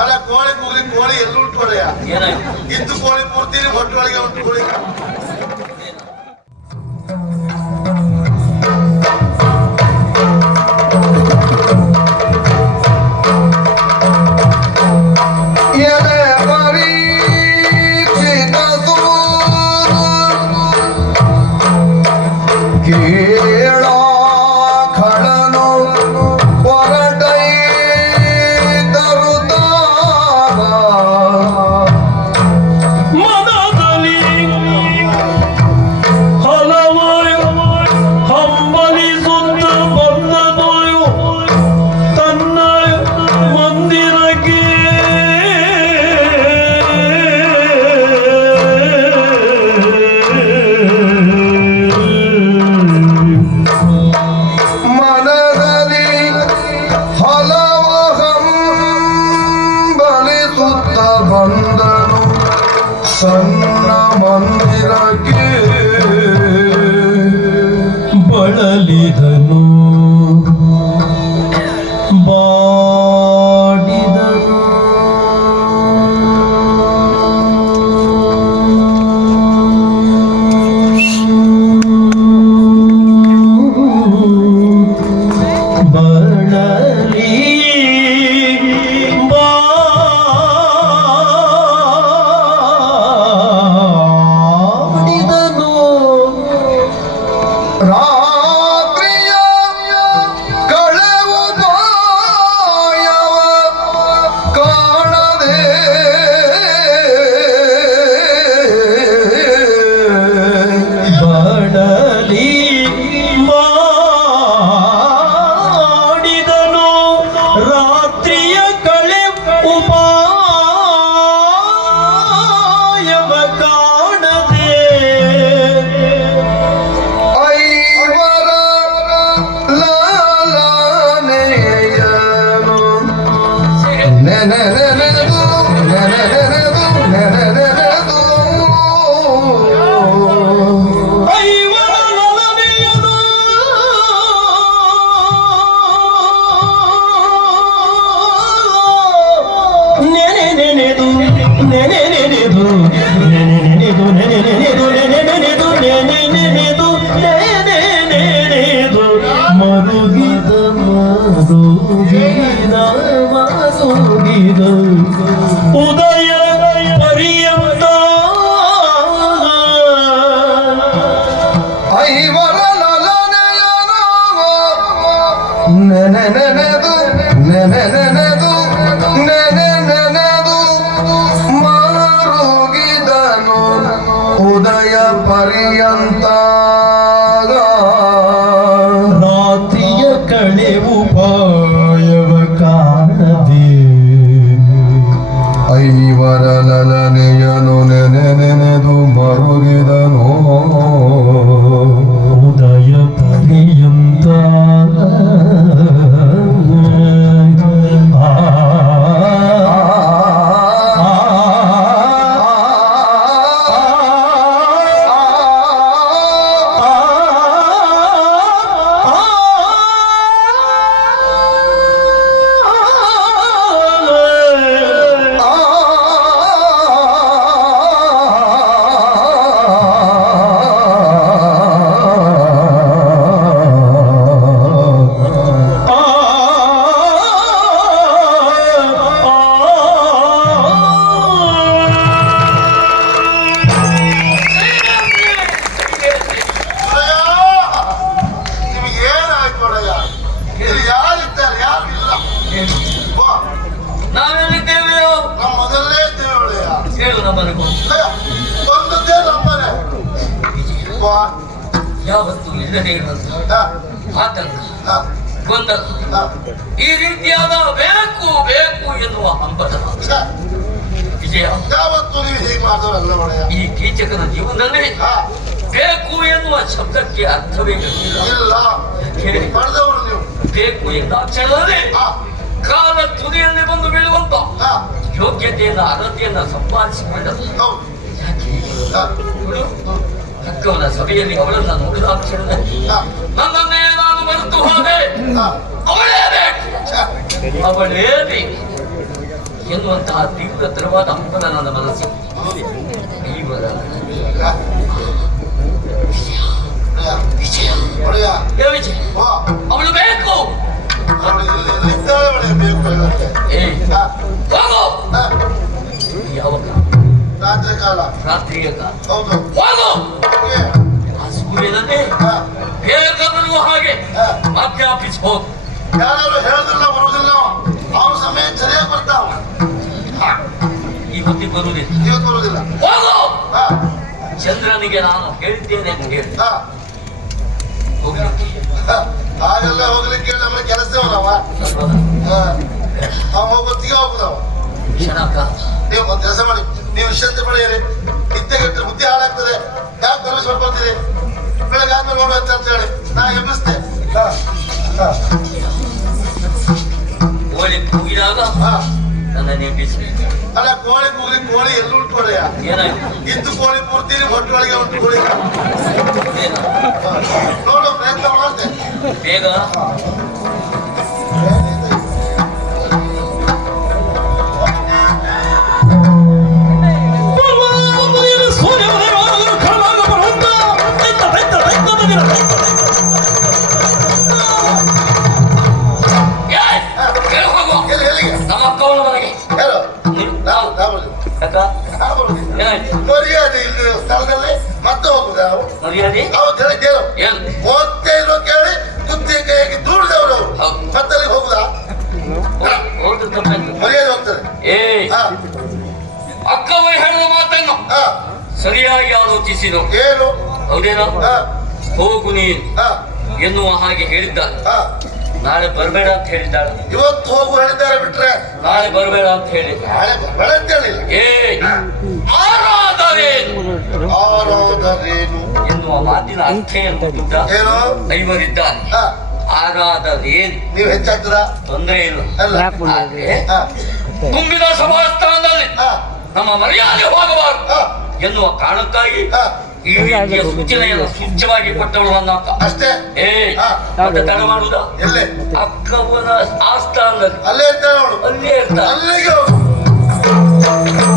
ಅಲ್ಲ ಕೋಳಿ ಕೂಗ್ಲಿ ಕೋಳಿ ಎಲ್ಲಿ ಉಂಟುಕೊಳೆಯ ಏನಾಯ್ತು ಇದ್ದು ಕೋಳಿ ಪೂರ್ತಿ ಹೊಟ್ಟೊಳಗೆ ಉಂಟು ಕೋಳಿ 你的路。ಉದಯ ಪರ್ಯಂತ. ಐವರ ಲಲನೆಯನು ನೆನೆನೆನೆದು ನೆನೆನೆನೆದು ನೆನೆನೆನೆದು ಮಾರುಗಿದನು. ಉದಯ ಪರ್ಯಂತ. ಬಂದದ್ದೇ ಯಾವತ್ತು ಇಲ್ಲದೆ ಆತಂಕ ಗೊಂದಲ ಈ ರೀತಿಯಾದ ಬೇಕು ಬೇಕು ಎನ್ನುವ ಹಂಬಲ ವಿಜಯ. ಯಾವತ್ತು ನೀವು ಹೀಗೆ ಮಾಡಿದವರಲ್ಲ ಒಡೆಯ? ಈ ಕೀಚಕನ ಜೀವನದಲ್ಲಿ ಬೇಕು ಎನ್ನುವ ಶಬ್ದಕ್ಕೆ ಅರ್ಥವೇ ಇಲ್ಲ. ಪಡೆದವರು ನೀವು. ಬೇಕು ಎಂದ ಅಕ್ಷರದಲ್ಲಿ ಹಾ. ಕಾಲ ತುದಿಯಲ್ಲಿ ಬಂದು ಬೀಳುವಂತ ಯೋಗ್ಯತೆಯನ್ನು ಅರ್ಹತೆಯನ್ನ ಸಂಪಾದಿಸಿಕೊಂಡ ಅಕ್ಕವನ ಸಭೆಯಲ್ಲಿ ಅವಳನ್ನ ನೋಡಿದ ನನ್ನನ್ನೇ ನಾನು ಮರೆತು ಹೋದೆ. ಅವಳೇ ಬೇಕು. ಅವಳೇ ಬೇಕು. ಎನ್ನುವಂತಹ ತೀವ್ರತರವಾದ ನನ್ನ ಮನಸ್ಸು. ವಿಜಯ. ರಾತ್ರಿ ಕಾಲ ರಾತ್ರಿಯ ಕಾಲ ಹೌದು. ಹೋಗು ಆ ಸೂರ್ಯನನ್ನೇ ಹಾ. ಹಾಗೆ. ಮತ್ತೆ ಆಫೀಸ್ ಹೋಗು ಯಾರು ಹೇಳಿದ್ರಲ್ಲ ಬರುವುದಿಲ್ಲ ಅವನ ಸಮಯ ಸರಿಯಾಗಿ ಬರ್ತಾವ. ಈ ಹೊತ್ತಿಗೆ ಬರುವುದಿಲ್ಲ. ಇವತ್ತು ಬರುವುದಿಲ್ಲ. ಹೋಗು ಚಂದ್ರನಿಗೆ ನಾನು ಹೇಳ್ತೇನೆ ಅಂತ ಹೇಳಿ. ಹಾಗೆಲ್ಲ ಹೋಗ್ಲಿಕ್ಕೆ ನಮ್ಮ ಕೆಲಸವನವ ಸರ್ವದ ಅವ. ಹೋಗೋತ್ತಿಗೆ ಹೋಗುದವ. ಕ್ಷಣ ಕಾಲ ನೀವು ಒಂದು ಕೆಲಸ ಮಾಡಿ. ನೀವು ವಿಶ್ರಾಂತಿ ಪಡೆಯಿರಿ. ನಿದ್ದೆಗೆಟ್ಟು ಬುದ್ಧಿ ಹಾಳಾಗ್ತದೆ. ಯಾಕೆ ಕರ್ಮ ಬರ್ಕೊಳ್ತೀರಿ ಬೆಳಗ್ಗೆ ಆದ್ಮೇಲೆ ನೋಡುವಂತ ಅಂತ ಹೇಳಿ. ನಾ ಎಬ್ಬಿಸ್ತೆ ಕೋಳಿ ಕೂಗಿದಾಗ ನನ್ನ ಅಲ್ಲ ಕೋಳಿ ಕೂಗಲಿ ಕೋಳಿ ಎಲ್ಲಿ ಏನಾಯ್ತು? ಇದ್ದು ಕೋಳಿ ಪೂರ್ತಿ ಹೊಟ್ಟೆ ಒಳಗೆ ಉಂಟು ಕೋಳಿ. ನೋಡೋ ಪ್ರಯತ್ನ ಮಾಡ್ತೆ ಬೇಗ? ಆಲೋಚಿಸಿರು ಏನು? ಹೌದೇನೋ? ಹಾ. ಹೋಗು ನೀ ಹಾ. ಎನ್ನುವ ಹಾಗೆ ಹೇಳಿದ್ದಾಳೆ ಹಾ. ನಾಳೆ ಬರಬೇಡ ಅಂತ ಹೇಳಿದ್ದಾಳೆ. ಇವತ್ತು ಹೋಗು ಹೇಳಿದ್ದಾರೆ ಬಿಟ್ರೆ? ನಾಳೆ ಬರಬೇಡ ಅಂತ ಹೇಳಿ. ನಾಳೆ ಬರಬೇಡ ಅಂತ ಹೇಳಿಲ್ಲ. ಏ ಆರಾಧವೇನು ಆರಾಧರೇನು ಎನ್ನುವ ಮಾತಿನ ಅರ್ಥ ಏನು ಗೊತ್ತುಂಟಾ? ಏನು? ಐವರಿದ್ದಾರೆ ಹಾ. ಆರಾಧರೇನು ನೀವು ಹೆಚ್ಚಾಗ್ತದ ತೊಂದರೆ ಇಲ್ಲ. ತುಂಬಿದ ಸಭಾಸ್ಥಾನದಲ್ಲಿ ನಮ್ಮ ಮರ್ಯಾದೆ ಹೋಗಬಾರ್ದು. ಹಾ. ಎನ್ನುವ ಕಾರಣಕ್ಕಾಗಿ ಈ ರೀತಿಯ ಸೂಚನೆಯನ್ನು ಸ್ವಚ್ಛವಾಗಿ ಕೊಟ್ಟವಳು ನನ್ನ ಅಕ್ಕ. ಅಷ್ಟೇ. ಏ. ಮತ್ತೆ ತಡ ಮಾಡುದ? ಅಕ್ಕವನ ಆಸ್ಥಾನದಲ್ಲಿ. ಅಲ್ಲೇ ಇರ್ತಾಳೆ ಅಲ್ಲೇ ಇರ್ತಾಳೆ.